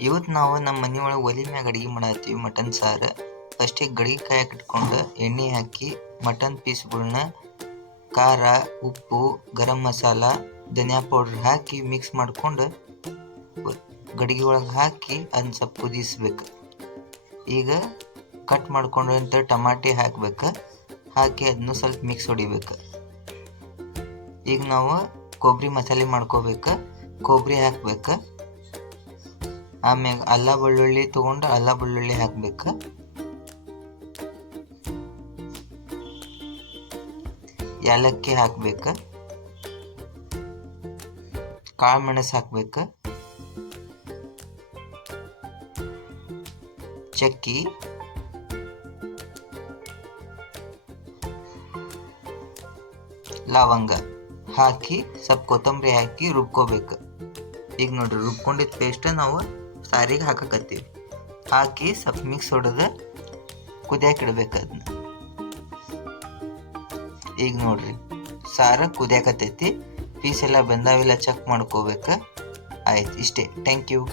ಇವತ್ತು ನಾವು ನಮ್ಮ ಮನೆ ಒಳಗೆ ಒಲೆ ಮ್ಯಾಗ ಅಡುಗೆ ಮಾಡತ್ತೀವಿ ಮಟನ್ ಸಾರು. ಫಸ್ಟಿಗೆ ಗಡಿಗೆ ಕಾಯಕ್ಕೆ ಇಟ್ಕೊಂಡು ಎಣ್ಣೆ ಹಾಕಿ ಮಟನ್ ಪೀಸ್ಗಳನ್ನ ಖಾರ, ಉಪ್ಪು, ಗರಂ ಮಸಾಲ, ಧನಿಯಾ ಪೌಡ್ರ್ ಹಾಕಿ ಮಿಕ್ಸ್ ಮಾಡ್ಕೊಂಡು ಗಡಿಗೆ ಒಳಗೆ ಹಾಕಿ ಅದನ್ನ ಸ್ವಲ್ಪ ಕುದಿಸ್ಬೇಕು. ಈಗ ಕಟ್ ಮಾಡ್ಕೊಂಡಂಥ ಟಮಾಟಿ ಹಾಕ್ಬೇಕು. ಹಾಕಿ ಅದನ್ನು ಸ್ವಲ್ಪ ಮಿಕ್ಸ್ ಹೊಡಿಬೇಕು. ಈಗ ನಾವು ಕೊಬ್ಬರಿ ಮಸಾಲೆ ಮಾಡ್ಕೋಬೇಕು. ಕೊಬ್ಬರಿ ಹಾಕ್ಬೇಕು. ಆಮ್ಯಾಗ ಅಲ್ಲ ಬೆಳ್ಳುಳ್ಳಿ ತೊಗೊಂಡು ಅಲ್ಲ ಬೆಳ್ಳುಳ್ಳಿ ಹಾಕ್ಬೇಕು. ಏಲಕ್ಕಿ ಹಾಕ್ಬೇಕು. ಕಾಳು ಮೆಣಸು ಹಾಕ್ಬೇಕು. ಚಕ್ಕಿ, ಲವಂಗ ಹಾಕಿ ಸ್ವಲ್ಪ ಕೊತ್ತಂಬರಿ ಹಾಕಿ ರುಬ್ಕೋಬೇಕು. ಈಗ ನೋಡ್ರಿ ರುಬ್ಕೊಂಡಿದ್ದ ಪೇಸ್ಟ್ ನಾವು ಸಾರಿಗೆ ಹಾಕಕತ್ತೀವಿ. ಹಾಕಿ ಸ್ವಲ್ಪ ಮಿಕ್ಸ್ ಹೊಡೆದು ಕುದಿಯಾಕಿಡ್ಬೇಕು ಅದನ್ನ. ಈಗ ನೋಡ್ರಿ ಸಾರು ಕುದಿಯಾಕತ್ತೈತಿ. ಪೀಸ್ ಎಲ್ಲ ಬೆಂದಾವಿಲ್ಲ ಚೆಕ್ ಮಾಡ್ಕೋಬೇಕು. ಆಯ್ತು, ಇಷ್ಟೇ. Thank you.